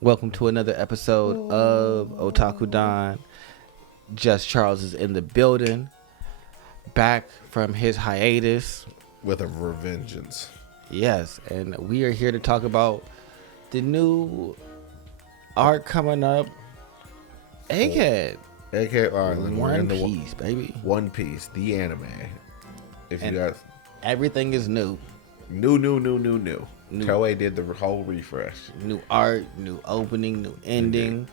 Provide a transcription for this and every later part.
Welcome to another episode of Otaku Don. Just Charles is in the building, back from his hiatus. With a revengeance. Yes, and we are here to talk about the new art coming up, Egghead. Egghead Island. We're One in Piece, baby. One Piece, the anime. If And you guys everything is new. new. New. Toei did the whole refresh. New art, new opening, new ending.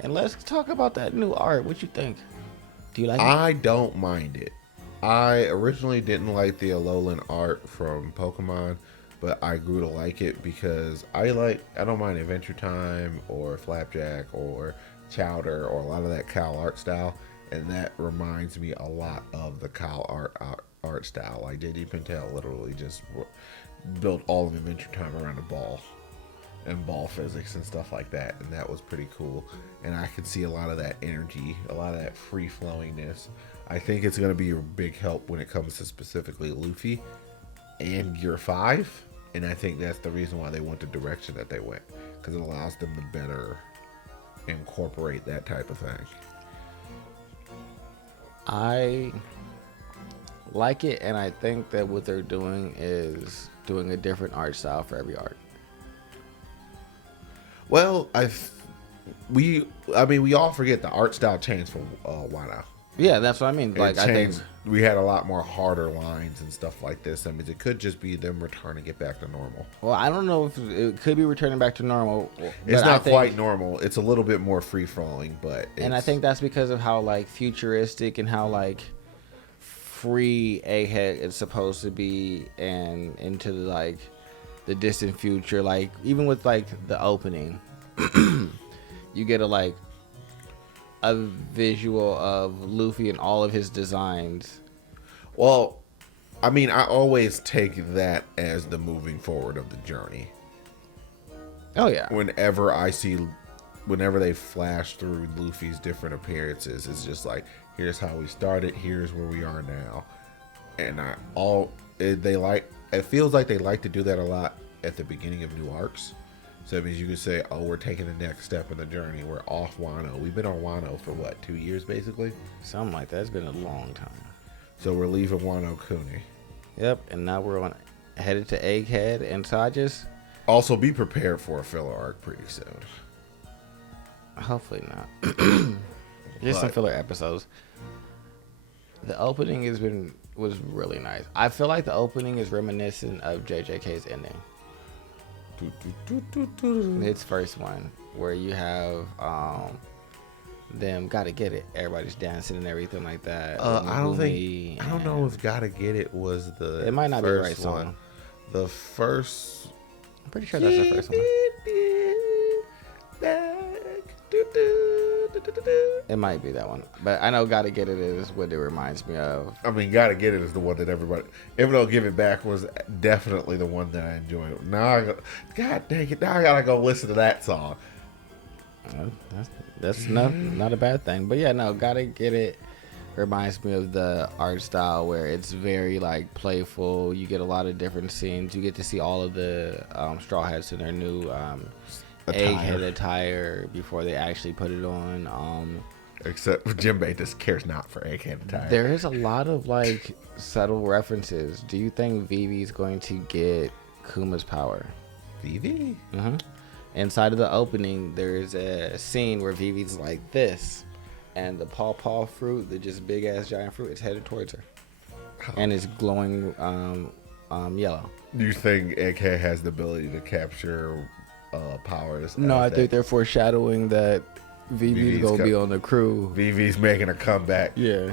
And let's talk about that new art. What you think? Do you like it? I don't mind it. I originally didn't like the Alolan art from Pokemon, but I grew to like it because I don't mind Adventure Time or Flapjack or Chowder or a lot of that Cal art style, and that reminds me a lot of the Cal art style. Like J.D. Pintel literally just built all of Adventure Time around a ball and ball physics and stuff like that, and that was pretty cool. And I could see a lot of that energy, a lot of that free flowingness. I think it's going to be a big help when it comes to specifically Luffy and Gear 5, and I think that's the reason why they went the direction that they went, because it allows them to better incorporate that type of thing. I like it, and I think that what they're doing is doing a different art style for every art. Well, we all forget the art style changed for Wano. Yeah, that's what I mean. Like, I think we had a lot more harder lines and stuff like this. I mean, it could just be them returning it back to normal. Well, I don't know if it could be returning back to normal. It's not quite normal. It's a little bit more free flowing, but and I think that's because of how like futuristic and how like free Egghead is supposed to be, and into the distant future. Like even with like the opening, you get a visual of Luffy and all of his designs. Well, I mean, I always take that as the moving forward of the journey. Oh yeah. Whenever they flash through Luffy's different appearances, it's just like, here's how we started, here's where we are now. And it feels like they like to do that a lot at the beginning of new arcs. So that means you could say, oh, we're taking the next step in the journey. We're off Wano. We've been on Wano for what, 2 years basically? Something like that. It's been a long time. So we're leaving Wano Kuni. Yep, and now we're headed to Egghead, and so I just... Also be prepared for a filler arc pretty soon. Hopefully not. Just some filler episodes. The opening was really nice. I feel like the opening is reminiscent of JJK's ending. Its first one, where you have them gotta get it. Everybody's dancing and everything like that. I don't know if Gotta Get It was the. It might not be the right one. song. The first. I'm pretty sure that's the first one. It might be that one, but I know "Gotta Get It" is what it reminds me of. I mean, "Gotta Get It" is the one that everybody. Even though "Give It Back" was definitely the one that I enjoyed. God dang it! Now I gotta go listen to that song. That's not a bad thing, but yeah, no, "Gotta Get It" reminds me of the art style where it's very like playful. You get a lot of different scenes. You get to see all of the Straw Hats in their new Egghead attire before they actually put it on. Except Jinbei just cares not for Egghead attire. There is a lot of like subtle references. Do you think Vivi's going to get Kuma's power? Vivi? Mm-hmm. Inside of the opening, there's a scene where Vivi's like this, and the paw fruit, the just big ass giant fruit, is headed towards her, and it's glowing yellow. Do you think Egghead has the ability to capture powers? No, I think they're foreshadowing that Vivi's gonna be on the crew. Vivi's making a comeback. Yeah.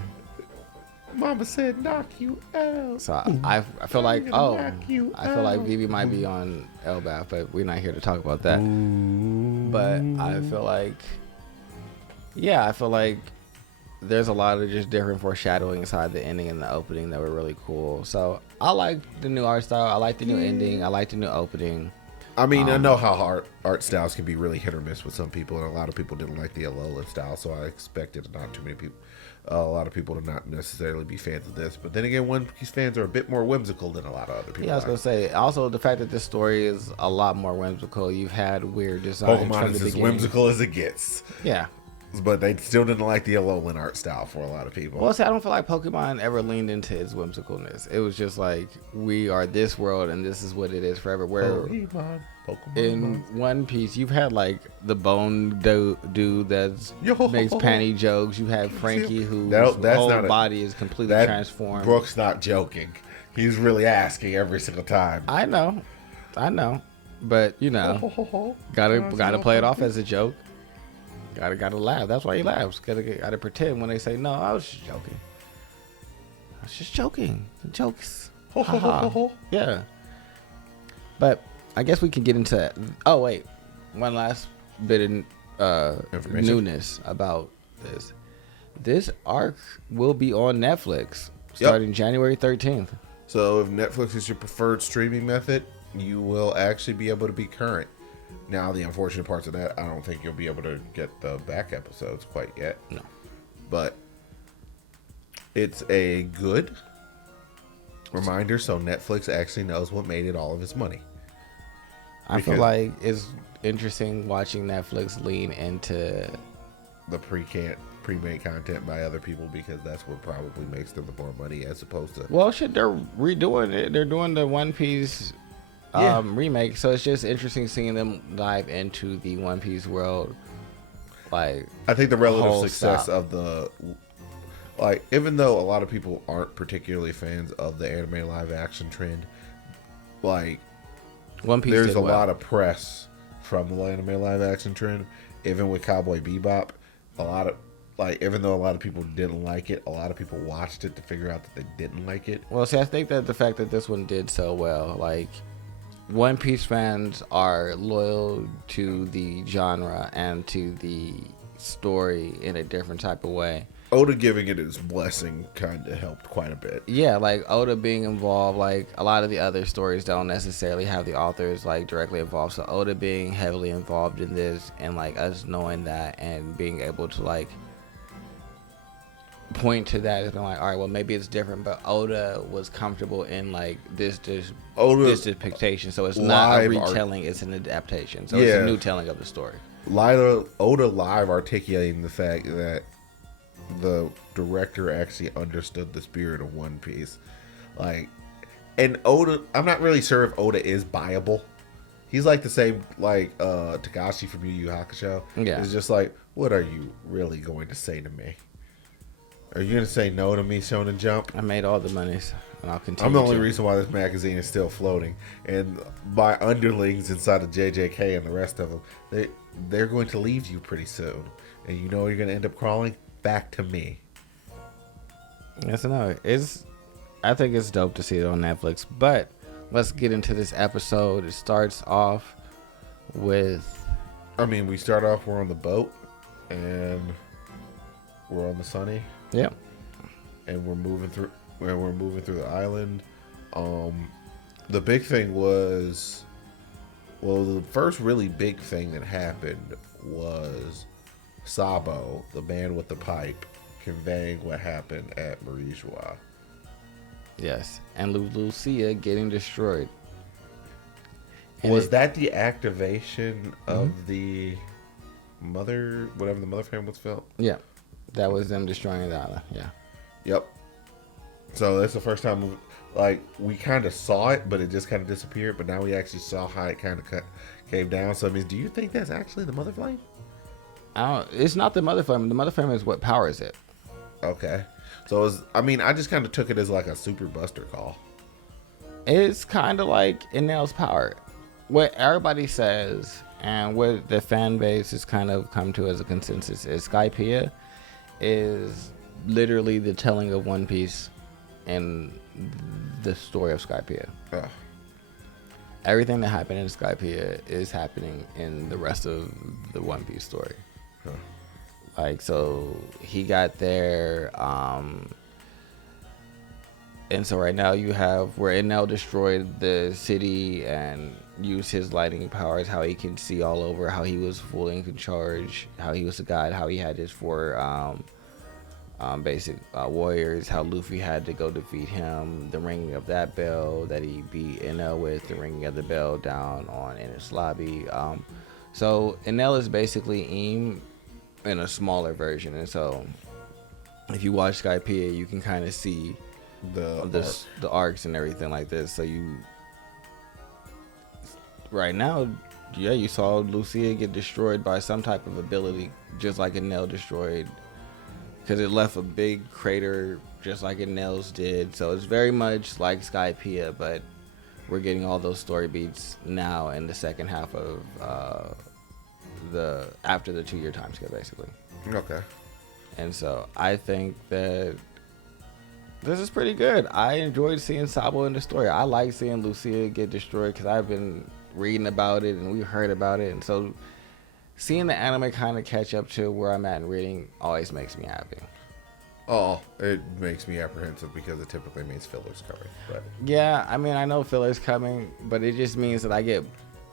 Mama said, "Knock you out." So I feel like Vivi might be on Elbaf, but we're not here to talk about that. Ooh. But I feel like there's a lot of just different foreshadowing inside the ending and the opening that were really cool. So I like the new art style. I like the new ending. I like the new opening. I mean, I know how art styles can be really hit or miss with some people, and a lot of people didn't like the Alola style, so I expected not too many people, a lot of people to not necessarily be fans of this. But then again, One Piece fans are a bit more whimsical than a lot of other people. Yeah, I was gonna say. Also, the fact that this story is a lot more whimsical. You've had weird designs Pokemon from is the as beginning. whimsical as it gets. Yeah. But they still didn't like the Alolan art style for a lot of people. Well, see, I don't feel like Pokemon ever leaned into its whimsicalness. It was just like, we are this world and this is what it is forever. Where Pokemon. in One Piece, you've had like the Bone dude that makes panty jokes. You have Frankie, whose whole body is completely transformed. Brooke's not joking. He's really asking every single time. I know. But, you know, gotta play it off as a joke. Gotta laugh. That's why he laughs. Gotta pretend when they say, no, I was just joking. Jokes. Yeah. But I guess we can get into that. Oh, wait. One last bit of newness about this. This arc will be on Netflix starting January 13th. So if Netflix is your preferred streaming method, you will actually be able to be current. Now, the unfortunate parts of that, I don't think you'll be able to get the back episodes quite yet. No. But it's a good reminder, so Netflix actually knows what made it all of its money. I feel like it's interesting watching Netflix lean into the pre-made content by other people, because that's what probably makes them the more money as opposed to... Well, shit, they're redoing it. They're doing the One Piece... remake, so it's just interesting seeing them dive into the One Piece world. Like, I think the relative success of the, like, even though a lot of people aren't particularly fans of the anime live action trend, like, One Piece there's a lot of press from the anime live action trend. Even with Cowboy Bebop, a lot of, like, even though a lot of people didn't like it, a lot of people watched it to figure out that they didn't like it. Well, see, I think that the fact that this one did so well, like, One Piece fans are loyal to the genre and to the story in a different type of way. Oda giving it his blessing kind of helped quite a bit. Yeah, like Oda being involved, like a lot of the other stories don't necessarily have the authors like directly involved. So Oda being heavily involved in this, and like us knowing that and being able to like point to that has been like, all right, well, maybe it's different, but Oda was comfortable in like this depiction, so it's not a retelling, it's an adaptation, so it's a new telling of the story. Oda live articulating the fact that the director actually understood the spirit of One Piece, like, and Oda, I'm not really sure if Oda is buyable. He's like the same like Takashi from Yu Yu Hakusho. Yeah, it's just like, what are you really going to say to me? Are you going to say no to me, Shonen Jump? I made all the monies, and I'll continue. I'm the only reason why this magazine is still floating. And my underlings inside of JJK and the rest of them, they're going to leave you pretty soon. And you know where you're going to end up crawling? Back to me. Yes, no. I think it's dope to see it on Netflix. But let's get into this episode. It starts off with... I mean, we start off, we're on the boat, and we're on the Sunny. Yeah, and we're moving through the island. The big thing was, well, the first really big thing that happened was Sabo, the man with the pipe, conveying what happened at Marie Joie. Yes, and Lucia getting destroyed. And was that the activation of the mother, whatever the mother frame was felt? Yeah. That was them destroying the island. Yeah. Yep. So that's the first time, like, we kind of saw it, but it just kind of disappeared. But now we actually saw how it kind of came down. So, I mean, do you think that's actually the mother flame? It's not the mother flame. The mother flame is what powers it. Okay. So, I just kind of took it as like a super buster call. It's kind of like Enel's power. What everybody says and what the fan base has kind of come to as a consensus is Skypiea is literally the telling of One Piece and the story of Skypiea. Everything that happened in Skypiea is happening in the rest of the One Piece story. Like, so he got there, and so right now you have where Enel destroyed the city and use his lightning powers, how he can see all over, how he was fully in charge, how he was a god, how he had his four basic warriors, how Luffy had to go defeat him, the ringing of that bell that he beat Enel with, the ringing of the bell down on Enies Lobby. So Enel is basically Eam in a smaller version, and so if you watch Skypiea, you can kind of see the arcs and everything like this. So you right now, yeah, you saw Lucia get destroyed by some type of ability, just like Enel destroyed, because it left a big crater, just like Enel's did. So it's very much like Skypiea, but we're getting all those story beats now in the second half of after the 2-year time scale, basically. Okay. And so I think that this is pretty good. I enjoyed seeing Sabo in the story. I like seeing Lucia get destroyed because I've been reading about it and we heard about it. And so seeing the anime kind of catch up to where I'm at in reading always makes me happy. Oh, it makes me apprehensive because it typically means fillers coming. But yeah, I mean, I know fillers coming, but it just means that I get,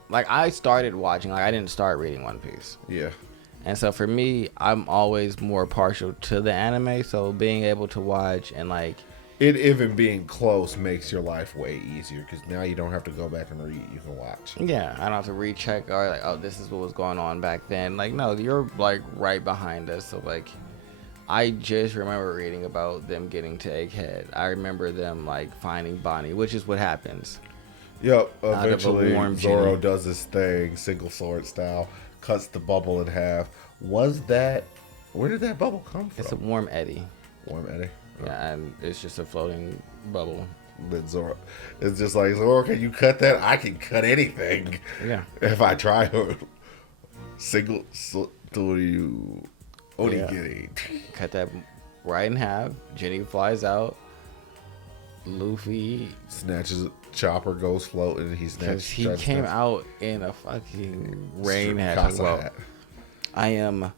like, I started watching, like, I didn't start reading One Piece. Yeah. And so for me, I'm always more partial to the anime. So being able to watch and like it even being close makes your life way easier because now you don't have to go back and read. You can watch. Yeah, I don't have to recheck or like, oh, this is what was going on back then. Like, no, you're like right behind us. So like, I just remember reading about them getting to Egghead. I remember them like finding Bonnie, which is what happens. Yep. Eventually, Zoro genie. does his thing, single sword style, cuts the bubble in half. Was that? Where did that bubble come from? It's a warm eddy. Warm eddy. Yeah, and it's just a floating bubble. Then Zoro, it's just like, Zoro, can you cut that? I can cut anything. Yeah. If I try. Single to you. Onigiri. Yeah. Cut that right in half. Jenny flies out. Luffy snatches Chopper, goes floating. He came out in a fucking rain hat. Well, I am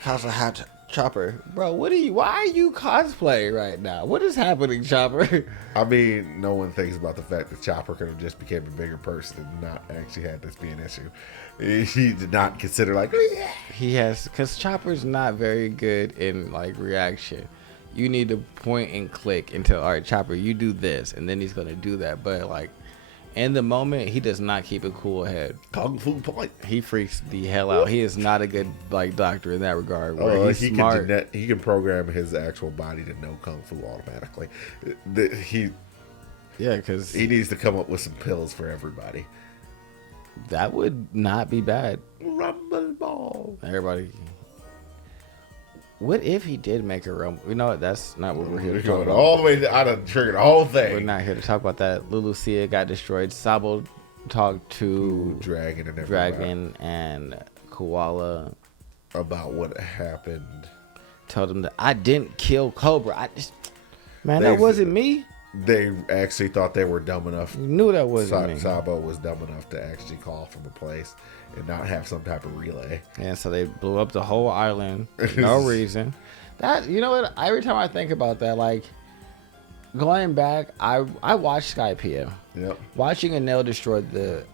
Casa Hat Chopper, bro. Why are you cosplaying right now? What is happening, Chopper? I mean, no one thinks about the fact that Chopper could have just became a bigger person and not actually had this be an issue. He did not consider like, oh, yeah. He has, because Chopper's not very good in like reaction. You need to point and click and tell, all right, Chopper, you do this, and then he's gonna do that. But like in the moment, he does not keep a cool head. Kung Fu point. He freaks the hell out. He is not a good like doctor in that regard. Where he's smart. He can program his actual body to know Kung Fu automatically. Because he needs to come up with some pills for everybody. That would not be bad. Rumble ball. Everybody. What if he did make a rumble? You know what? That's not what we're here to talk about. All the way out of triggered the whole thing. We're not here to talk about that. Lulucia got destroyed. Sabo talked to Dragon and Koala about what happened. Told him that I didn't kill Cobra. That wasn't me. They actually thought they were dumb enough. Knew that wasn't me. Sabo was dumb enough to actually call from a place and not have some type of relay. And so they blew up the whole island for no reason. That, you know what? Every time I think about that, like going back, I watched Skypiea. Yep. Watching Enel destroy the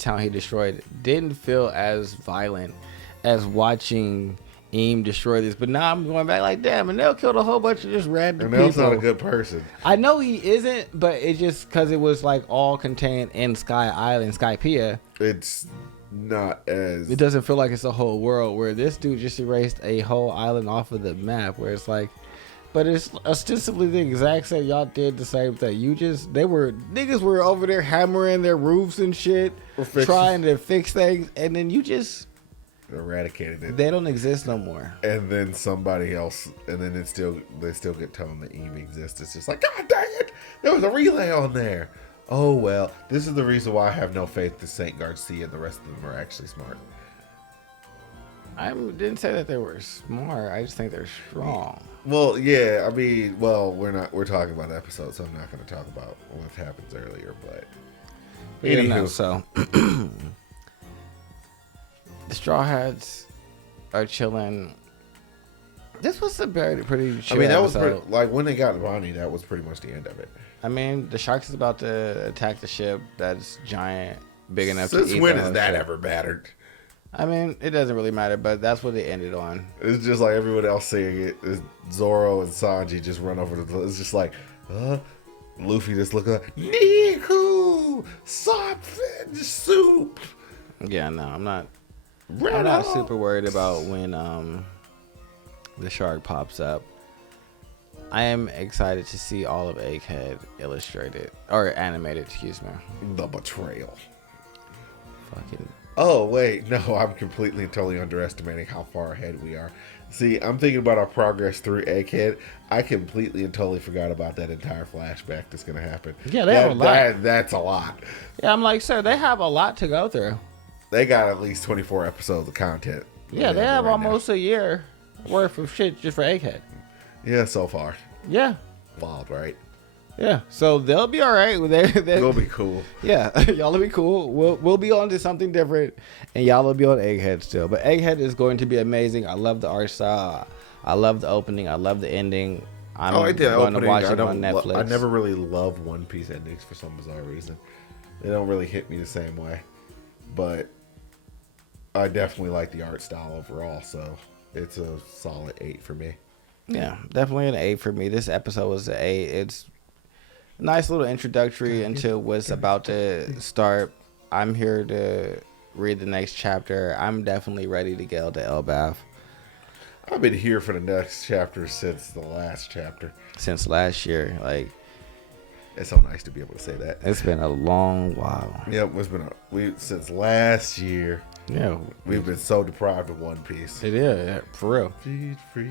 town he destroyed didn't feel as violent as watching Eam destroy this. But now I'm going back like, damn, Enel killed a whole bunch of just random people. Enel's not a good person. I know he isn't, but it just because it was like all contained in Sky Island, Skypiea. It's not as... It doesn't feel like it's a whole world where this dude just erased a whole island off of the map where it's like, but it's ostensibly the exact same. Y'all did the same thing. Niggas were over there hammering their roofs and shit, trying to fix things, and then you just eradicated it. They don't exist no more. And then somebody else, and then they still get told that Eam exists. It's just like, God dang it, there was a relay on there. Oh well, this is the reason why I have no faith that Saint Garcia and the rest of them are actually smart. I didn't say that they were smart. I just think they're strong. Well, yeah, I mean, we're talking about episodes, so I'm not going to talk about what happens earlier, but anywho. So the Straw Hats are chilling. This was a pretty chill I mean, that episode. was like when they got Bonnie. That was pretty much the end of it. I mean, the shark is about to attack the ship that's giant, big enough to eat. Since when has that ship. ever mattered? I mean, it doesn't really matter, but that's what it ended on. It's just like everyone else saying it. It's Zoro and Sanji just run over the. It's just like, Luffy just looking like Niku Sopfin soup. Yeah, no, I'm not. Red I'm not Hawk. super worried about when the shark pops up. I am excited to see all of Egghead illustrated or animated. Excuse me. The betrayal. Fucking. Oh wait, no, I'm completely and totally underestimating how far ahead we are. See, I'm thinking about our progress through Egghead. I completely and totally forgot about that entire flashback that's going to happen. Yeah, they have a lot. That's a lot. Yeah, I'm like, sir, they have a lot to go through. They got at least 24 episodes of content. Yeah, they have right almost a year worth of shit just for Egghead. now. Yeah, so far. Yeah. Wild, right? Yeah. So they'll be all right. It'll be cool. Yeah, y'all will be cool. We'll be on to something different, and y'all will be on Egghead still. But Egghead is going to be amazing. I love the art style. I love the opening. I love the ending. I'm I like the going opening. to watch it on Netflix. I never really loved One Piece endings for some bizarre reason. They don't really hit me the same way. But I definitely like the art style overall, so it's a solid 8 for me. Yeah, definitely an 8 for me. This episode was an 8. It's a nice little introductory into what's about to start. I'm here to read the next chapter. I'm definitely ready to go to Elbaf. I've been here for the next chapter since the last chapter. Since last year. Like, It's so nice to be able to say that. it's been a long while. Yep, it's been since last year. Yeah, We've been so deprived of One Piece. it is, yeah, for real. Free.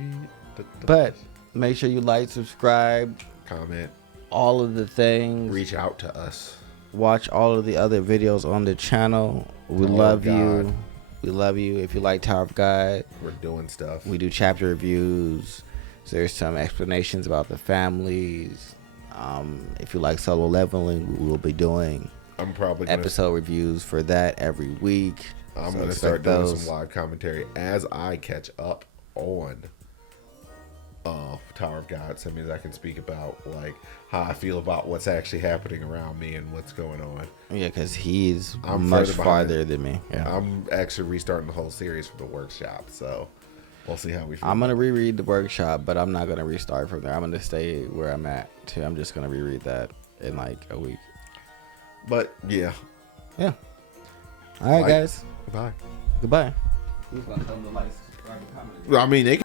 But make sure you like, subscribe, Comment, all of the things. reach out to us. Watch all of the other videos on the channel. We love you. God. We love you. If you like Tower of God, We're doing stuff. we do chapter reviews. So there's some explanations about the families. If you like solo leveling, we will be doing I'm probably gonna, episode reviews for that every week. I'm So going to expect start doing those. some live commentary as I catch up on Tower of God. So that means I can speak about like how I feel about what's actually happening around me and what's going on. Yeah, because he's I'm much further behind. farther than me. Yeah. I'm actually restarting the whole series from the workshop, so we'll see how we feel. I'm going to reread the workshop, but I'm not going to restart from there. I'm going to stay where I'm at, too. I'm just going to reread that in like a week. But yeah. Yeah. All right, Like- guys. Bye. Goodbye. I mean, they can